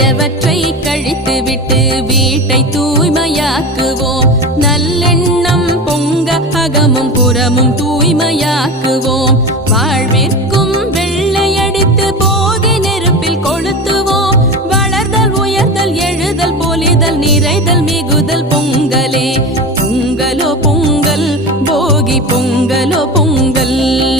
பழையவற்றை கழித்துவிட்டு வீட்டை தூய்மையாக்குவோம். நல்லெண்ணம் பொங்க அகமும் புறமும் தூய்மையாக்குவோம். வாழ்விற்கும் வெள்ளையடித்து போகி நெருப்பில் கொளுத்துவோம். வளர்தல் உயர்தல் எழுதல் பொலிதல் நிறைதல் மிகுதல் பொங்கலே. பொங்கலோ பொங்கல் போகி பொங்கலோ பொங்கல்.